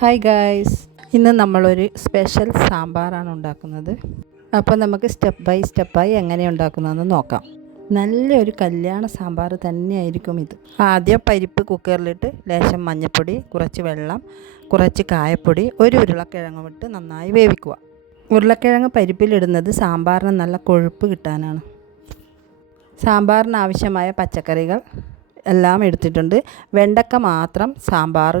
Hi guys, ഇന്ന് നമ്മളൊരു special സാമ്പാറാണ് ഉണ്ടാക്കുന്നത്. അപ്പോൾ നമുക്ക് സ്റ്റെപ്പ് ബൈ സ്റ്റെപ്പായി എങ്ങനെ ഉണ്ടാക്കുന്നതെന്ന് നോക്കാം. നല്ലൊരു കല്യാണ സാമ്പാർ തന്നെയായിരിക്കും ഇത്. ആദ്യം പരിപ്പ് കുക്കറിലിട്ട് ലേശം മഞ്ഞൾപ്പൊടി, കുറച്ച് വെള്ളം, കുറച്ച് കായപ്പൊടി, ഒരു ഉരുളക്കിഴങ്ങ് ഇട്ട് നന്നായി വേവിക്കുക. ഉരുളക്കിഴങ്ങ് പരിപ്പിലിടുന്നത് സാമ്പാറിന് നല്ല കൊഴുപ്പ് കിട്ടാനാണ്. സാമ്പാറിന് ആവശ്യമായ പച്ചക്കറികൾ എല്ലാം എടുത്തിട്ടുണ്ട്. വെണ്ടക്ക മാത്രം സാമ്പാർ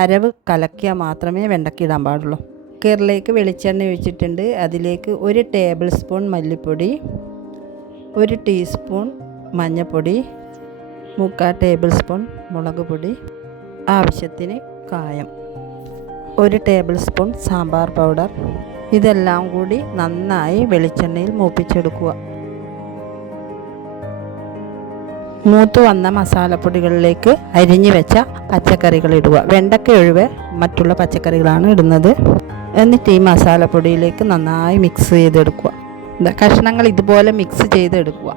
അരവ് കലക്കിയാൽ മാത്രമേ വെണ്ടയ്ക്ക ഇടാൻ പാടുള്ളൂ. കുക്കറിലേക്ക് വെളിച്ചെണ്ണ ഒഴിച്ചിട്ടുണ്ട്. അതിലേക്ക് 1 ടേബിൾ സ്പൂൺ മല്ലിപ്പൊടി, 1 ടീസ്പൂൺ മഞ്ഞൾപ്പൊടി, 3/4 ടേബിൾ സ്പൂൺ മുളക് പൊടി, ആവശ്യത്തിന് കായം, 1 ടേബിൾ സ്പൂൺ സാമ്പാർ പൗഡർ. ഇതെല്ലാം കൂടി നന്നായി വെളിച്ചെണ്ണയിൽ മൂപ്പിച്ചെടുക്കുക. മൂത്ത് വന്ന മസാലപ്പൊടികളിലേക്ക് അരിഞ്ഞു വെച്ച പച്ചക്കറികൾ ഇടുക. വെണ്ടയ്ക്ക ഒഴികെ മറ്റുള്ള പച്ചക്കറികളാണ് ഇടുന്നത്. എന്നിട്ട് ഈ മസാലപ്പൊടിയിലേക്ക് നന്നായി മിക്സ് ചെയ്തെടുക്കുക. കഷ്ണങ്ങൾ ഇതുപോലെ മിക്സ് ചെയ്തെടുക്കുക.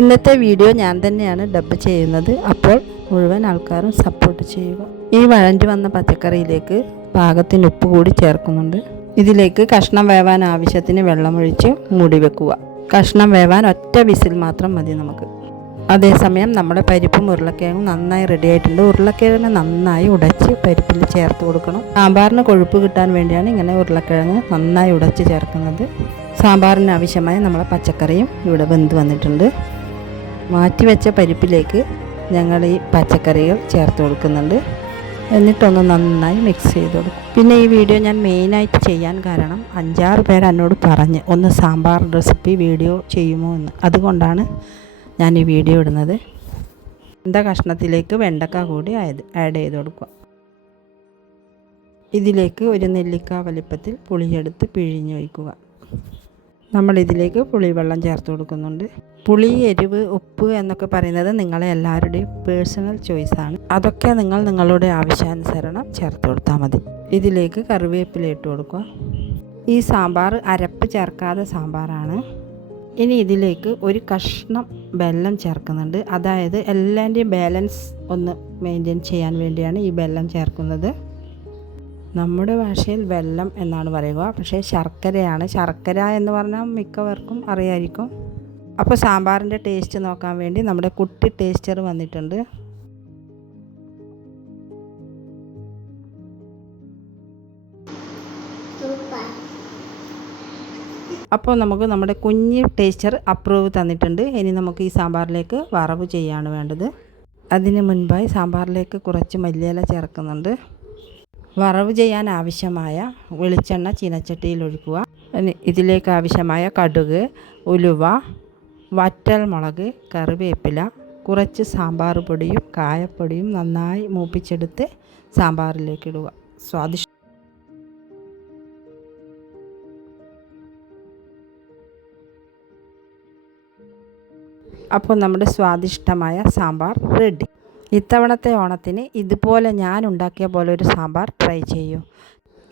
ഇന്നത്തെ വീഡിയോ ഞാൻ തന്നെയാണ് ഡബ് ചെയ്യുന്നത്, അപ്പോൾ മുഴുവൻ ആൾക്കാരും സപ്പോർട്ട് ചെയ്യുക. ഈ വഴണ്ടി വന്ന പച്ചക്കറിയിലേക്ക് പാകത്തിന് ഉപ്പ് കൂടി ചേർക്കുന്നുണ്ട്. ഇതിലേക്ക് കഷ്ണം വേവാൻ ആവശ്യത്തിന് വെള്ളമൊഴിച്ച് മൂടി വെക്കുക. കഷ്ണം വേവാൻ ഒറ്റ വിസിൽ മാത്രം മതി നമുക്ക്. അതേസമയം നമ്മുടെ പരിപ്പും ഉരുളക്കിഴങ്ങും നന്നായി റെഡി ആയിട്ടുണ്ട്. ഉരുളക്കിഴങ്ങ് നന്നായി ഉടച്ച് പരിപ്പിൽ ചേർത്ത് കൊടുക്കണം. സാമ്പാറിന് കൊഴുപ്പ് കിട്ടാൻ വേണ്ടിയാണ് ഇങ്ങനെ ഉരുളക്കിഴങ്ങ് നന്നായി ഉടച്ച് ചേർക്കുന്നത്. സാമ്പാറിന് ആവശ്യമായ നമ്മളെ പച്ചക്കറിയും ഇവിടെ വെന്ത് വന്നിട്ടുണ്ട്. മാറ്റി വെച്ച പരിപ്പിലേക്ക് ഞങ്ങൾ ഈ പച്ചക്കറികൾ ചേർത്ത് കൊടുക്കുന്നുണ്ട്. എന്നിട്ടൊന്ന് നന്നായി മിക്സ് ചെയ്ത് കൊടുക്കും. പിന്നെ ഈ വീഡിയോ ഞാൻ മെയിനായിട്ട് ചെയ്യാൻ കാരണം 5-6 പേർ എന്നോട് പറഞ്ഞ് ഒന്ന് സാമ്പാർ റെസിപ്പി വീഡിയോ ചെയ്യുമോ എന്ന്. അതുകൊണ്ടാണ് ഞാൻ ഈ വീഡിയോ ഇടുന്നത്. കഷ്ണത്തിലേക്ക് വെണ്ടക്ക കൂടി ആഡ് ചെയ്ത് കൊടുക്കുക. ഇതിലേക്ക് 1 നെല്ലിക്ക വലിപ്പത്തിൽ പുളിയെടുത്ത് പിഴിഞ്ഞൊഴിക്കുക. നമ്മളിതിലേക്ക് പുളിവെള്ളം ചേർത്ത് കൊടുക്കുന്നുണ്ട്. പുളി, എരിവ്, ഉപ്പ് എന്നൊക്കെ പറയുന്നത് നിങ്ങളെ എല്ലാവരുടെയും പേഴ്സണൽ ചോയ്സാണ്. അതൊക്കെ നിങ്ങൾ നിങ്ങളുടെ ആവശ്യാനുസരണം ചേർത്ത് കൊടുത്താൽ മതി. ഇതിലേക്ക് കറിവേപ്പില ഇട്ട് കൊടുക്കുക. ഈ സാമ്പാർ അരപ്പ് ചേർക്കാതെ സാമ്പാറാണ്. ഇനി ഇതിലേക്ക് 1 കഷ്ണം വെല്ലം ചേർക്കുന്നുണ്ട്. അതായത് എല്ലാൻ്റെയും ബാലൻസ് ഒന്ന് മെയിൻറ്റെയിൻ ചെയ്യാൻ വേണ്ടിയാണ് ഈ വെല്ലം ചേർക്കുന്നത്. നമ്മുടെ ഭാഷയിൽ വെല്ലം എന്നാണ് പറയുക, പക്ഷേ ശർക്കരയാണ്. ശർക്കര എന്ന് പറഞ്ഞാൽ മിക്കവർക്കും അറിയായിരിക്കും. അപ്പോൾ സാമ്പാറിൻ്റെ ടേസ്റ്റ് നോക്കാൻ വേണ്ടി നമ്മുടെ കുട്ടി ടേസ്റ്റർ വന്നിട്ടുണ്ട്. അപ്പോൾ നമുക്ക് നമ്മുടെ കുഞ്ഞ് ടേസ്റ്റർ അപ്രൂവ് തന്നിട്ടുണ്ട്. ഇനി നമുക്ക് ഈ സാമ്പാറിലേക്ക് വറവ് ചെയ്യാണ് വേണ്ടത്. അതിന് മുൻപായി സാമ്പാറിലേക്ക് കുറച്ച് മല്ലിയില ചേർക്കുന്നുണ്ട്. വറവ് ചെയ്യാൻ ആവശ്യമായ വെളിച്ചെണ്ണ ചീനച്ചട്ടിയിൽ ഒഴിക്കുക. ഇതിലേക്ക് ആവശ്യമായ കടുക്, ഉലുവ, വറ്റൽ മുളക്, കറിവേപ്പില, കുറച്ച് സാമ്പാർ പൊടിയും കായപ്പൊടിയും നന്നായി മൂപ്പിച്ചെടുത്ത് സാമ്പാറിലേക്ക് ഇടുക. അപ്പോൾ നമ്മുടെ സ്വാദിഷ്ടമായ സാമ്പാർ റെഡി. ഇത്തവണത്തെ ഓണത്തിന് ഇതുപോലെ ഞാൻ ഉണ്ടാക്കിയ പോലെ ഒരു സാമ്പാർ ട്രൈ ചെയ്യൂ.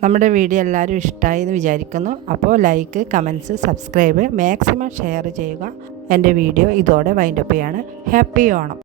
നമ്മുടെ വീഡിയോ എല്ലാവരും ഇഷ്ടമായി എന്ന് വിചാരിക്കുന്നു. അപ്പോൾ like, comments, subscribe maximum share ചെയ്യുക. എൻ്റെ വീഡിയോ ഇതോടെ വൈൻഡപ്പ് ചെയ്യാണ്. ഹാപ്പി ഓണം.